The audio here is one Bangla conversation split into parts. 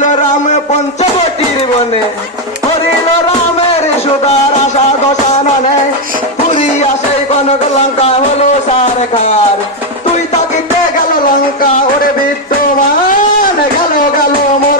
করিল রামে পঞ্চবটির বনে করিল রামের সুদার আশা গোসাননে পুরিয়া সেই কনক, লঙ্কা হলো সার খার। তুই তাকিতে গেল লঙ্কা, ওরে বিদ্যমান, গেল গেল মোর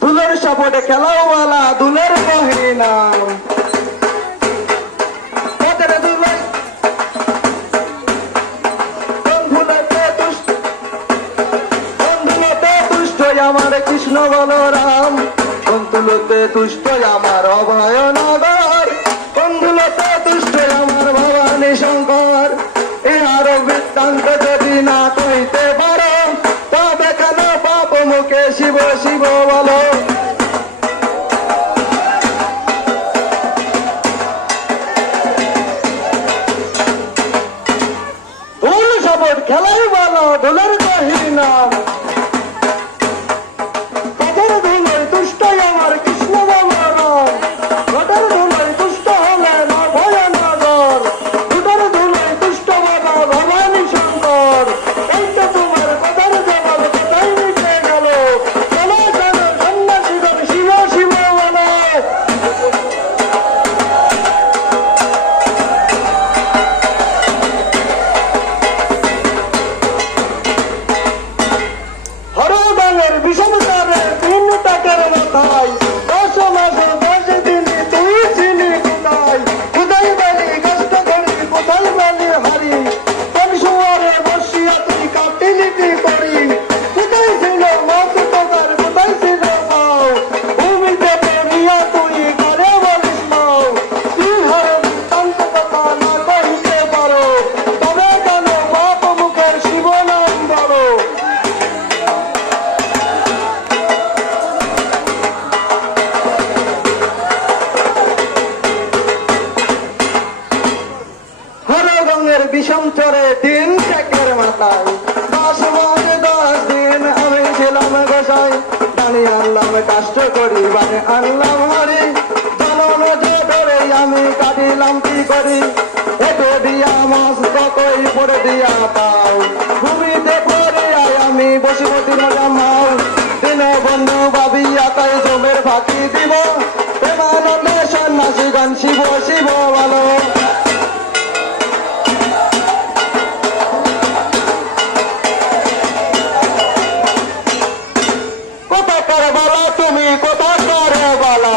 দুলের সাপোর্টে খেলাওয়ালা দুলের বহিনা আমার কৃষ্ণ বলরাম। বন্ধুলোতে তুষ্ট আমার অভয় নগর। বন্ধুলোতে শঙ্কর, এ আরও বৃত্তান্ত যদি না কইতে পারো, তবে কেন পাপ মুখে শিব শিব বলো? খেলাই বলো ঢোলের কহিনা আমি কষ্ট করি মানে আনলাম হরি জনম যে ধরে আমি কাটিলাম কি করি? এটো দিয়া মস্ত কই পড়ে দিয়া পাও? ভূমিতে পড়ে আমি বসিপতি মজা মাও দিন বন্ধু ভাবি তাই জমের ফাঁকি দিব। প্রেমানন্দে সন্ন্যাসী গান শিব শিব ভালো। কর বালা তুমি কোথা করে বালা?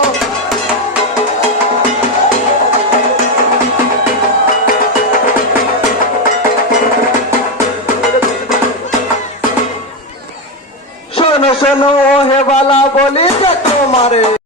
শোনো হে বালা বলি যে তোমারে?